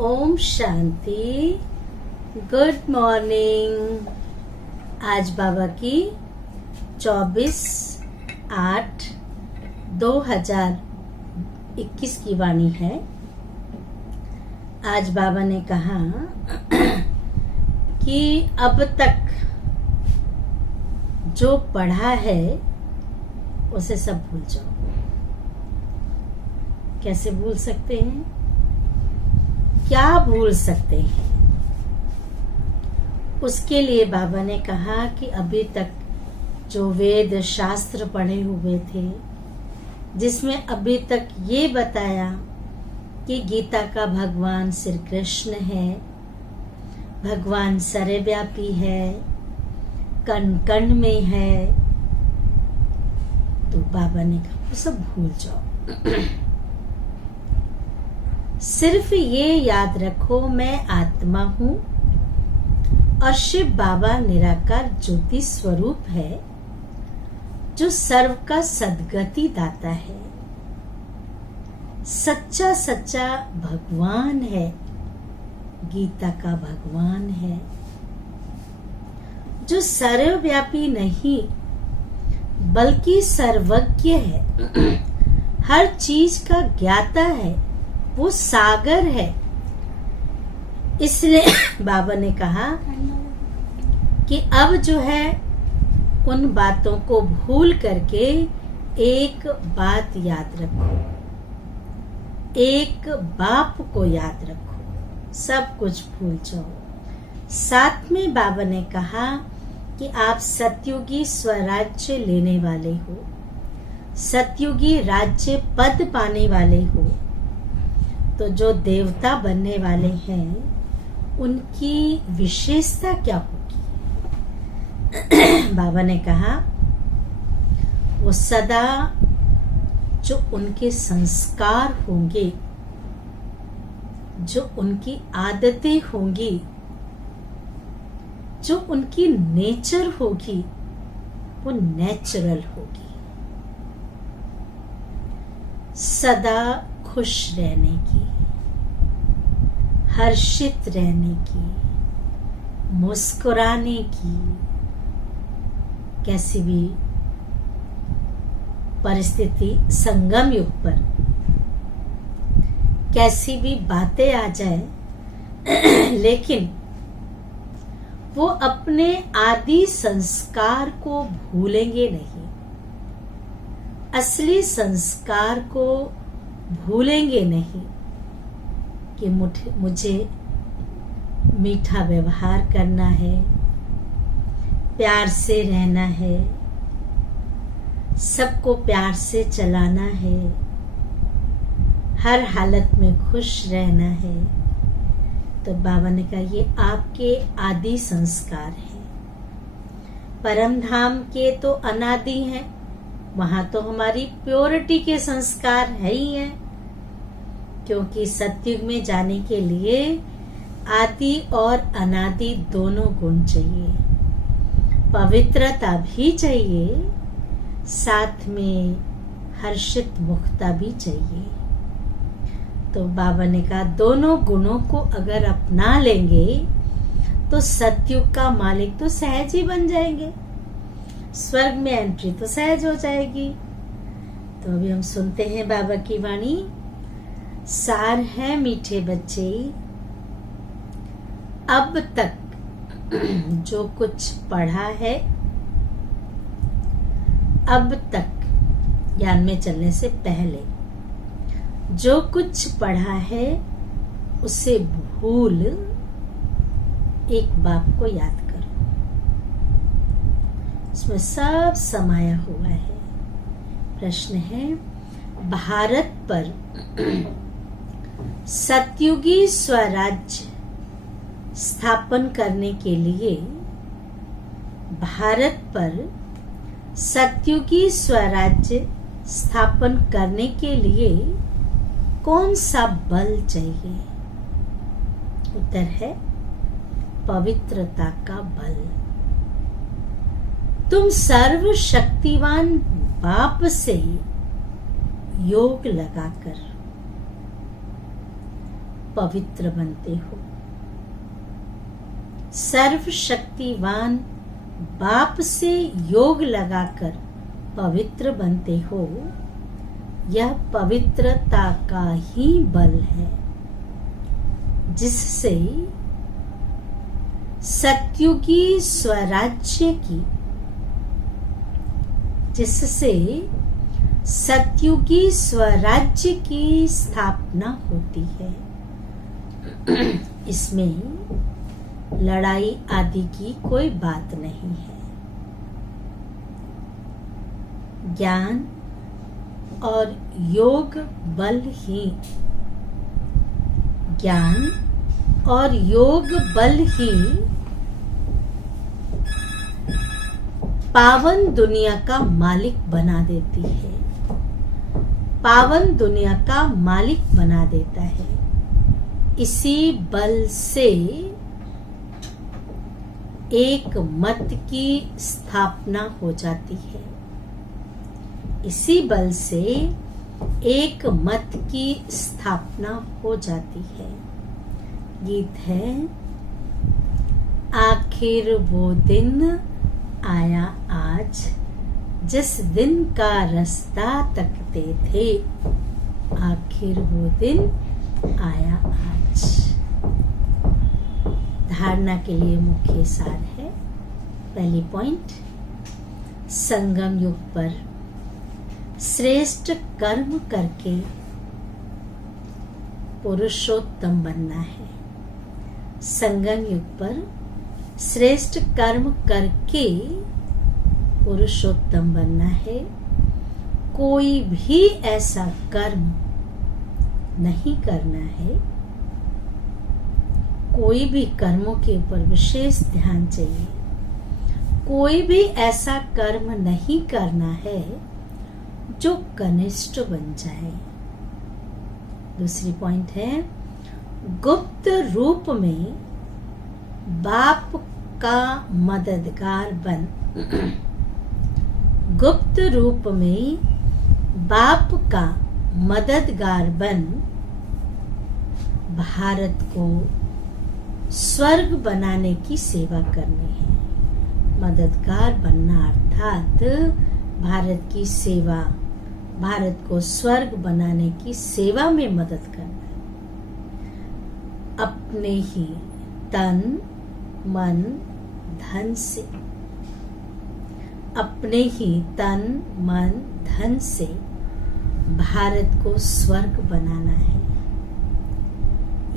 Om Shanti. Good morning. आज बाबा की 24/8/2021 की वाणी है। आज बाबा ने कहा कि अब तक जो पढ़ा है उसे सब भूल जाओ। कैसे भूल सकते हैं? क्या भूल सकते हैं? उसके लिए बाबा ने कहा कि अभी तक जो वेद शास्त्र पढ़े हुए थे, जिसमें अभी तक ये बताया कि गीता का भगवान श्री कृष्ण है, भगवान सर्वव्यापी है, कण कण में है, तो बाबा ने कहा वो सब भूल जाओ। सिर्फ ये याद रखो, मैं आत्मा हूं और शिव बाबा निराकार ज्योति स्वरूप है, जो सर्व का सद्गति दाता है, सच्चा सच्चा भगवान है, गीता का भगवान है, जो सर्वव्यापी नहीं बल्कि सर्वज्ञ है, हर चीज का ज्ञाता है, वो सागर है। इसलिए बाबा ने कहा कि अब जो है उन बातों को भूल करके एक बात याद रखो, एक बाप को याद रखो, सब कुछ भूल जाओ। साथ में बाबा ने कहा कि आप सतयुगी स्वराज्य लेने वाले हो, सतयुगी राज्य पद पाने वाले हो, तो जो देवता बनने वाले हैं उनकी विशेषता क्या होगी? बाबा ने कहा वो सदा जो उनके संस्कार होंगे, जो उनकी आदतें होंगी, जो उनकी नेचर होगी, वो नेचुरल होगी। सदा खुश रहने की, हर्षित रहने की, मुस्कुराने की, कैसी भी परिस्थिति संगम युग पर कैसी भी बातें आ जाए, लेकिन वो अपने आदि संस्कार को भूलेंगे नहीं, असली संस्कार को भूलेंगे नहीं कि मुझे मीठा व्यवहार करना है, प्यार से रहना है, सबको प्यार से चलाना है, हर हालत में खुश रहना है। तो बाबा ने कहा ये आपके आदि संस्कार हैं। परम धाम के तो अनादि हैं, वहां तो हमारी प्योरिटी के संस्कार है ही हैं, क्योंकि सतयुग में जाने के लिए आदि और अनादि दोनों गुण चाहिए, पवित्रता भी चाहिए, साथ में हर्षित मुक्ता भी चाहिए। तो बाबा ने कहा दोनों गुणों को अगर अपना लेंगे तो सतयुग का मालिक तो सहज ही बन जाएंगे, स्वर्ग में एंट्री तो सहज हो जाएगी। तो अभी हम सुनते हैं बाबा की वाणी। सार है मीठे बच्चे, अब तक जो कुछ पढ़ा है, अब तक ज्ञान में चलने से पहले जो कुछ पढ़ा है उसे भूल एक बाप को याद करो, इसमें सब समाया हुआ है। प्रश्न है, भारत पर सतयुगी स्वराज्य स्थापन करने के लिए, भारत पर सतयुगी स्वराज्य स्थापन करने के लिए कौन सा बल चाहिए? उत्तर है पवित्रता का बल। तुम सर्वशक्तिवान बाप से योग लगाकर पवित्र बनते हो। सर्वशक्तिवान बाप से योग लगाकर पवित्र बनते हो। यह पवित्रता का ही बल है जिससे सत्युगी स्वराज्य की स्थापना होती है। इसमें लड़ाई आदि की कोई बात नहीं है। ज्ञान और योग बल ही पावन दुनिया का मालिक बना देती है, पावन दुनिया का मालिक बना देता है। इसी बल से एक मत की स्थापना हो जाती है। इसी बल से एक मत की स्थापना हो जाती है। गीत है, आखिर वो दिन आया आज जिस दिन का रास्ता तकते थे। आखिर वो दिन आया आज। धारणा के लिए मुख्य सार है। पहली पॉइंट, संगम युग पर श्रेष्ठ कर्म करके पुरुषोत्तम बनना है। संगम युग पर श्रेष्ठ कर्म करके पुरुषोत्तम बनना है। कोई भी ऐसा कर्म नहीं करना है। कोई भी कर्मों के ऊपर विशेष ध्यान चाहिए। कोई भी ऐसा कर्म नहीं करना है जो कनिष्ठ बन जाए। दूसरी पॉइंट है, गुप्त रूप में बाप का मददगार बन। गुप्त रूप में बाप का मददगार बन भारत को स्वर्ग बनाने की सेवा करनी है। मददगार बनना अर्थात भारत की सेवा, भारत को स्वर्ग बनाने की सेवा में मदद करना है। अपने ही तन मन धन से, अपने ही तन मन धन से भारत को स्वर्ग बनाना है।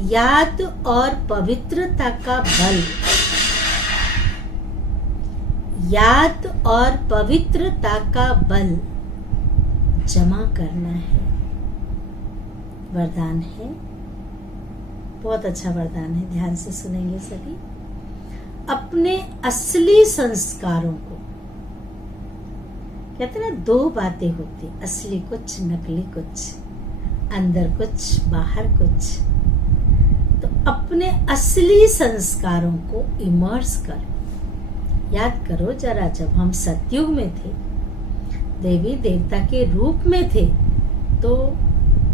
याद और पवित्रता का बल, याद और पवित्रता का बल जमा करना है। वरदान है, बहुत अच्छा वरदान है, ध्यान से सुनेंगे सभी। अपने असली संस्कारों को, कहते ना दो बातें होती, असली कुछ नकली कुछ, अंदर कुछ बाहर कुछ। तो अपने असली संस्कारों को इमर्स करो। याद करो जरा, जब हम सतयुग में थे, देवी देवता के रूप में थे, तो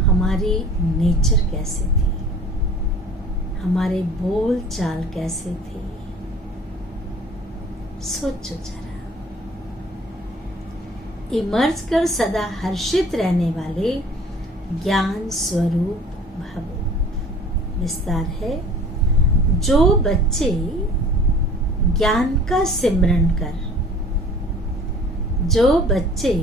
हमारी नेचर कैसे थी, हमारे बोल चाल कैसे थे, सोचो जरा। इमर्ज कर सदा हर्षित रहने वाले ज्ञान स्वरूप भव। विस्तार है, जो बच्चे ज्ञान का सिमरन कर, जो बच्चे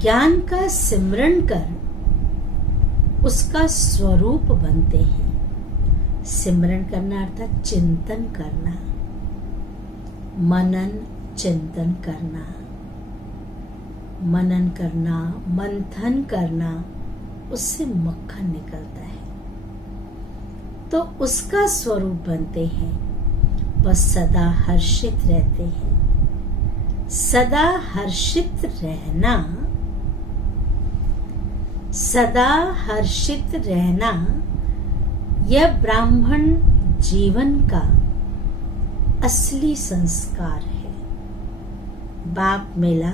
ज्ञान का सिमरन कर उसका स्वरूप बनते हैं। सिमरन करना अर्थात चिंतन करना, मनन चिंतन करना, मनन करना, मंथन करना, उससे मक्खन निकलता है, तो उसका स्वरूप बनते हैं। वह सदा हर्षित रहते हैं। सदा हर्षित रहना, सदा हर्षित रहना, यह ब्राह्मण जीवन का असली संस्कार है। बाप मिला,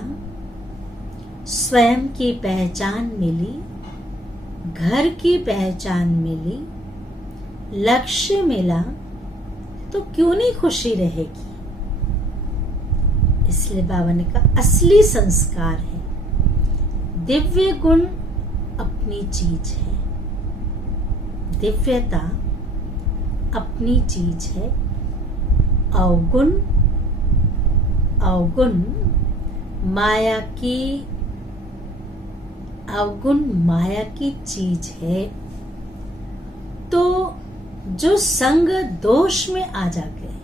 स्वयं की पहचान मिली, घर की पहचान मिली, लक्ष्य मिला तो क्यों नहीं खुशी रहेगी। इसलिए बाबा ने कहा असली संस्कार है, दिव्य गुण अपनी चीज है, दिव्यता अपनी चीज है, अवगुण अवगुण माया की चीज है। तो जो संग दोष में आ जाते हैं,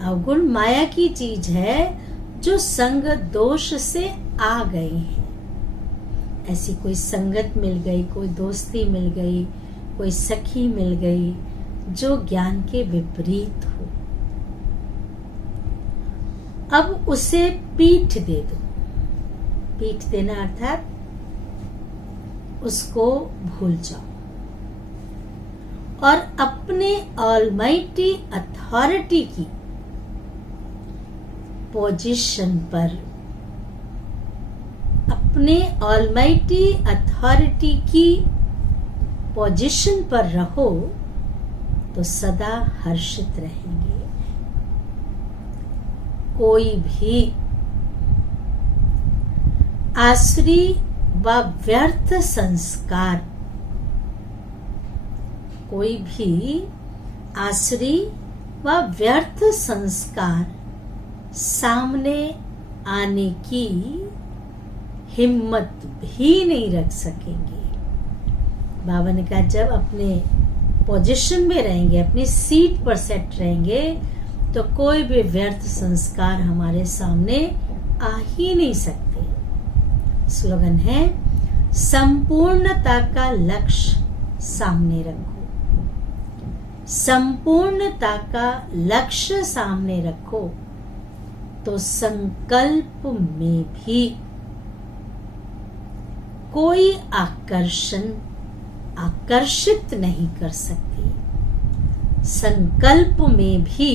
अवगुण माया की चीज है जो संग दोष से आ गए हैं। ऐसी कोई संगत मिल गई, कोई दोस्ती मिल गई, कोई सखी मिल गई जो ज्ञान के विपरीत हो, अब उसे पीठ दे दो। पीठ देना अर्थात उसको भूल जाओ और अपने ऑलमाइटी अथॉरिटी की पोजीशन पर, अपने ऑलमाइटी अथॉरिटी की पोजीशन पर रहो तो सदा हर्षित रहेंगे। कोई भी आसुरी व व्यर्थ संस्कार, कोई भी आसुरी व व्यर्थ संस्कार सामने आने की हिम्मत भी नहीं रख सकेंगे। बाबा ने कहा जब अपने पोजीशन में रहेंगे, अपनी सीट पर सेट रहेंगे, तो कोई भी व्यर्थ संस्कार हमारे सामने आ ही नहीं सकते। स्लोगन है संपूर्णता का लक्ष्य सामने रखो, संपूर्णता का लक्ष्य सामने रखो तो संकल्प में भी कोई आकर्षित नहीं कर सकती। संकल्प में भी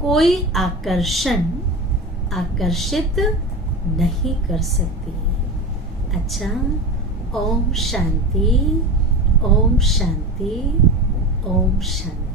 कोई आकर्षित नहीं कर सकती। अच्छा, ओम शांति, ओम शांति, ओम शांति।